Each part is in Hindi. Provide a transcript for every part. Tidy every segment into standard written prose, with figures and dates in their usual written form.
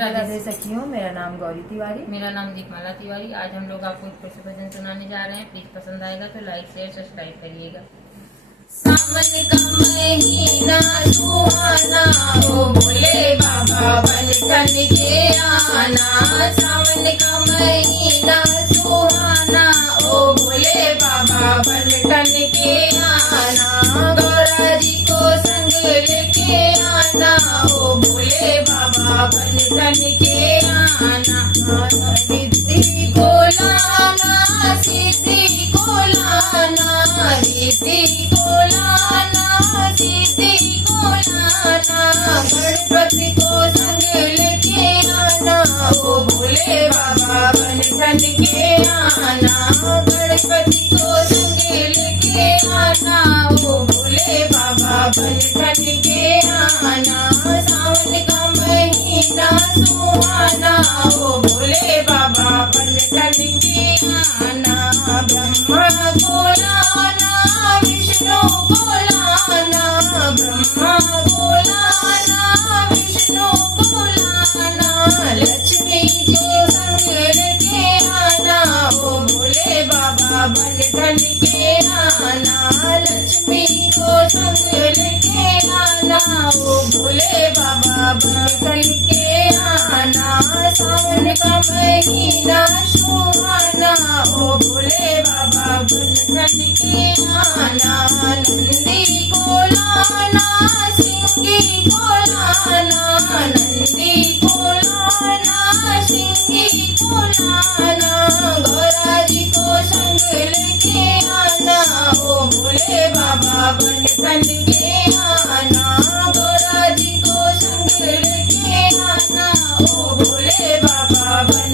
राधे सखियों, मेरा नाम गौरी तिवारी। मेरा नाम दीपमाला तिवारी। आज हम लोग आपको एक कृष्ण भजन सुनाने जा रहे हैं। प्लीज पसंद आएगा तो लाइक शेयर सब्सक्राइब करिएगा। सावन का महीना सुहाना, ओ भोले बाबा बन के आना। सावन का महीना सुहाना, ओ भोले बाबा बन के आना। गौरा जी को संग लेके आना, ओ भोले बाबा बन के आना। रिद्धि को लाना, सिद्धि को लाना, रिद्धि को लाना, सिद्धि को लाना। गणपति को संग लेके आना, ओ भोले बाबा बन के आना। गणपति को संग लेके आना, ओ भोले बाबा बन के आना। सावन का महीना सुहाना, ओ भोले बाबा बन के आना। ब्रह्मा को लाना, विष्णु को लाना, ब्रह्मा को लाना, विष्णु को लाना। लक्ष्मी को संग लेके आना, ओ भोले बाबा बन के आना। लक्ष्मी को संग लेके आना, ओ भोले बाबा बन के आना। सावन का महीना सुहाना, ओ भोले बाबा बन के आना। नंदी को लाना, सिंगी को लाना, नंदी को लाना, सिंगी को लाना। गौरा जी को संग लेके आना, ओ भोले बाबा बन के आना। गौरा जी को संग लेके आना, ओ भोले बाबा बन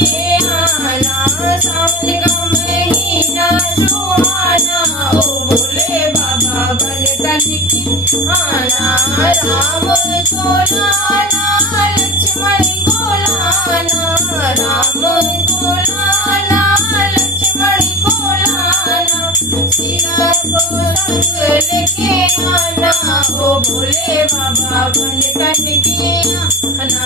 के आना। सावन का महीना सुहाना, ओ भोले बाबा बन के आना। राम को लाना, लक्ष्मण को लाना, राम को लाना, लक्ष्मण को लाना। सीता को संग लेके आना, ओ भोले बाबा बन के आना।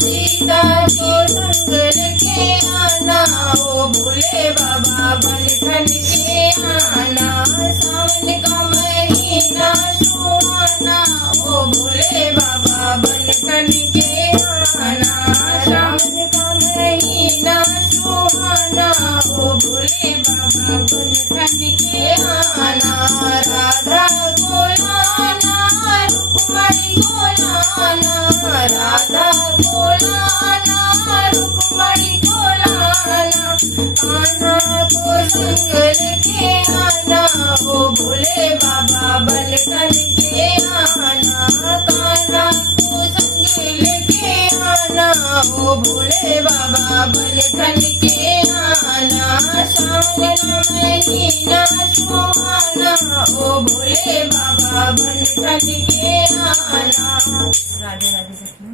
सीता को संग लेके आना, ओ भोले बाबा बन के आना। सावन का महीना सुहाना, ओ भोले बाबा बन के आना। सावन का महीना सुहाना, ओ भोले बाबा बन के आना। राधा को लाना, रुक्मणी को लाना, राधा को लाना, रुक्मणी को लाना। कान्हा को संग लेके आना, ओ भोले बाबा बन के आना। कान्हा को संग लेके आना, ओ भोले बाबा बन के आना। सावन का महीना सुहाना, ओ भोले बाबा बन के आना। राधे राधे सखियों।